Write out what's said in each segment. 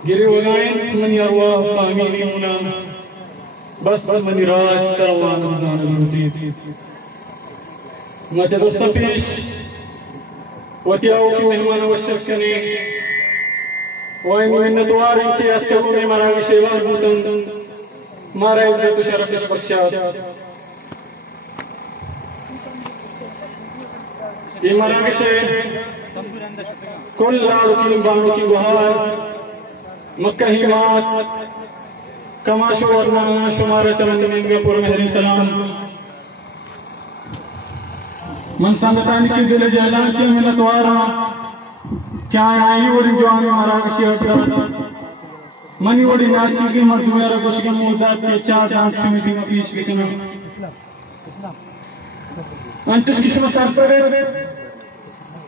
गिरे उदाइन मन यरवा फामीनी मुना बस मन राज तरवान जान लुटी मजद सफीश वतियाओ की मेहमान वशक कने वही मिन्नतवार के अत्तको में मारा विशेवार बुतन मारा इज्जत शरफ बख्शा ये मारा विशे कुल लाड़ू की बाणू की बहार मक्का ही मात कमाशो वरना शुमारा चमचमेंगे पुर मेहरी सलाम मन संगतान की दिल जलान के मिलतवारा क्या आई और जवान मारा विषय मनी ओडी नाची की मर्दुयारा कुछ के मुद्दा के चार दांत शुमिति में पीछ बिचना अंतुष की शुभ सरसरे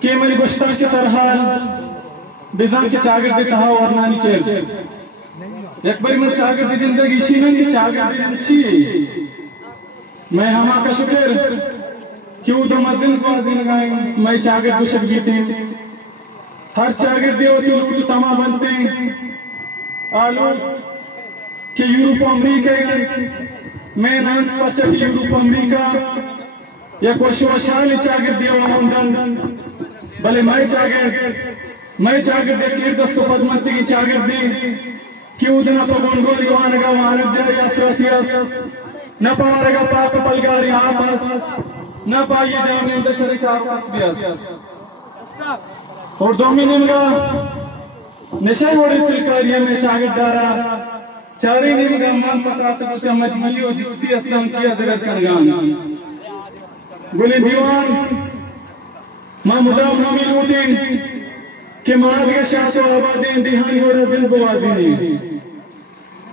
के मेरी गुस्ता के सरहाल बिजान के चागर देता है और नानी के एक बार मैं चागर दे जिंदगी शी नहीं चागर दे अच्छी मैं हमा का शुक्र क्यों तो मजिन फाजिन गाए मैं चागर को शब जीते हर चागर दे होती लूट तमा बनते आलू के यूरोप अमेरिका मैं रंग पचक यूरोप अमेरिका या कोशिश शान चागर दे वंदन भले मैं चागर दे कीर दस्तो पद्मती की चागर दे क्यों दना पगोंगोरी वानगा वानग जाय असरसियस न पावरगा पाप पलगारी आपस न पाइए जाने दशरे शापस बियस और दोमिनिंगा नशे वोड़े सरकारिया में चागर दारा चारे निंगा मान पता तो चम्मच मिलियो जिसती असलम किया जगत कनगान गुले दीवान मामुदाम हमीलुद्दीन के मार्ग के शासो आबादीन दिहानी और रज़िल बवाज़ीनी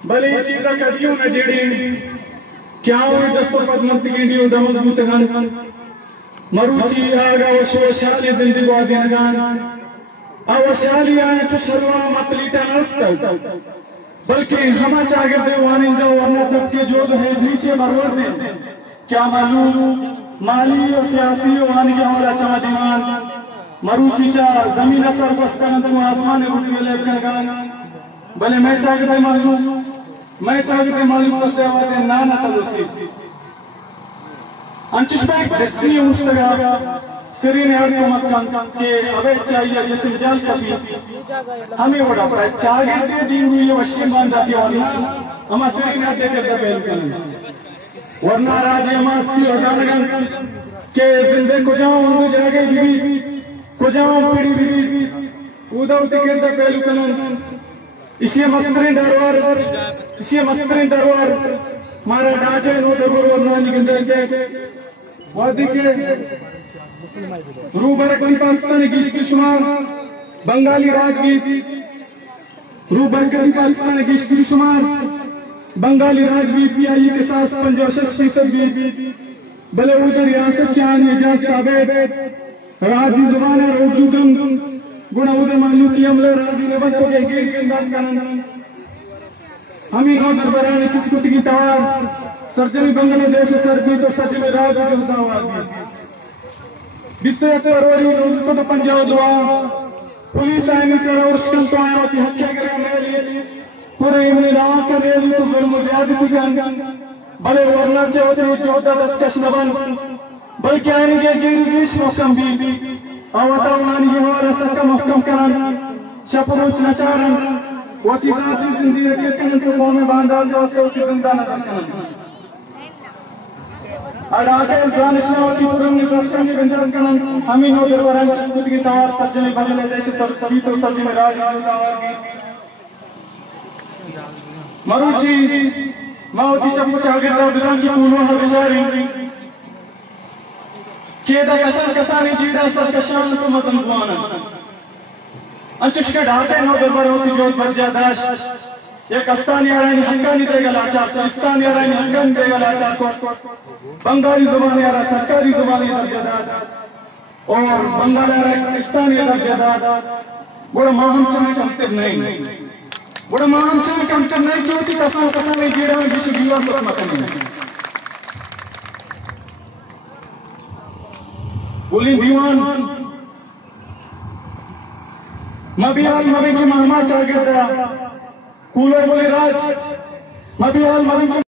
भले ये चीज़ा कदियों न जेड़े क्या हो दस्तो पद्मत गेंडियों दमक बुतगान मरुची आगा वशोशाली जिंदगी बवाज़ीनगान आवशाली आए तो शर्वा मतलीटा नस्तर बल्कि हमा चागर दे वानिंदा वरना तब के जोध है नीचे मरवर में क्या मालूम माली और सियासी वानिया वाला चमचमान मरुचीचा जमीन असर बसकन तो आसमान उठ गेले गान भले मैं चाहते मालूम तो सेवाते नाना तलसी अंचुष्पैक जस्सी मुश्तगा सिरीने हरको मक्कान के अबे चाहिए जिसम जाल कभी हमें वड़ा पड़ा चागे दे दी हुई ये वश्य मान जाती वरना हम सिरीने दे के दबेल करें वरना राज्य मास्ती वजानगन के जिंदे को जाऊं उनको जागे बीबी को जाऊं पीड़ी बीबी उदा उदी के दबेल करें इसी मस्तरीन दरबार मारा डाटे नो दरबार वरना निकंदे के वादी के रूबरक पाकिस्तान की शुमार बंगाली राजवीर रूबरक पाकिस्तान की शुमार बंगाली राजवीर की आई के साथ 65% भले उधर रियासत चांद इजाज ताबेद राजी जुबान और उर्दू गम गुना उधर मालूम की अमले राजी लेवल को के दान कानन हमें नो दरबाराने किसको की तवार सर्जरी बांग्लादेश सर्दी तो सच में राज के दावा विश्व फरवरी 1952 पुलिस आईनी से रोशकन तो आया होती हत्या करे मेरे पूरे इन्हें रावा करे तो जुल्म ज्यादती जान भले वरना चाहते जोधा दस्कश नबन बल्कि आईनी के गिरगिश मौसम भी अवतावान ये हमारा सत्ता मुहकम करन शपरोच नचारन वती जाती जिंदगी के कन तो में बांधा दो से उसी जिंदा न करन अराके जानिशनावती पुरम निदर्शन में बंदर कनन हमें नो दरबारान संस्कृति की तवार सज्जने बदले देश सभी तो सभी में राज तवार की मरुची माउती चप्पू चागेदा बिजान की पूनो हर बिचारी केदा कसानी जीदा सर कशान को मदन कुआना अंचुश के ढाटे नो दरबार होती जोत बरजादाश ये कस्तानी आरानी हंगानी देगा लाचार कस्तानी आरानी हंगानी देगा लाचार को बंगाली जुबान यारा सरकारी जुबान दर्जादार और बंगाल यारा कस्तानी दर्जादार बड़ा माहम चमचमते नहीं बड़ा माहम चमचमते नहीं क्योंकि कसा में जीड़ा में किसी दीवार पर मत नहीं बोली दीवान मबियाल मबी की महमा चागिर कूलो बोली राज मबियाल मबी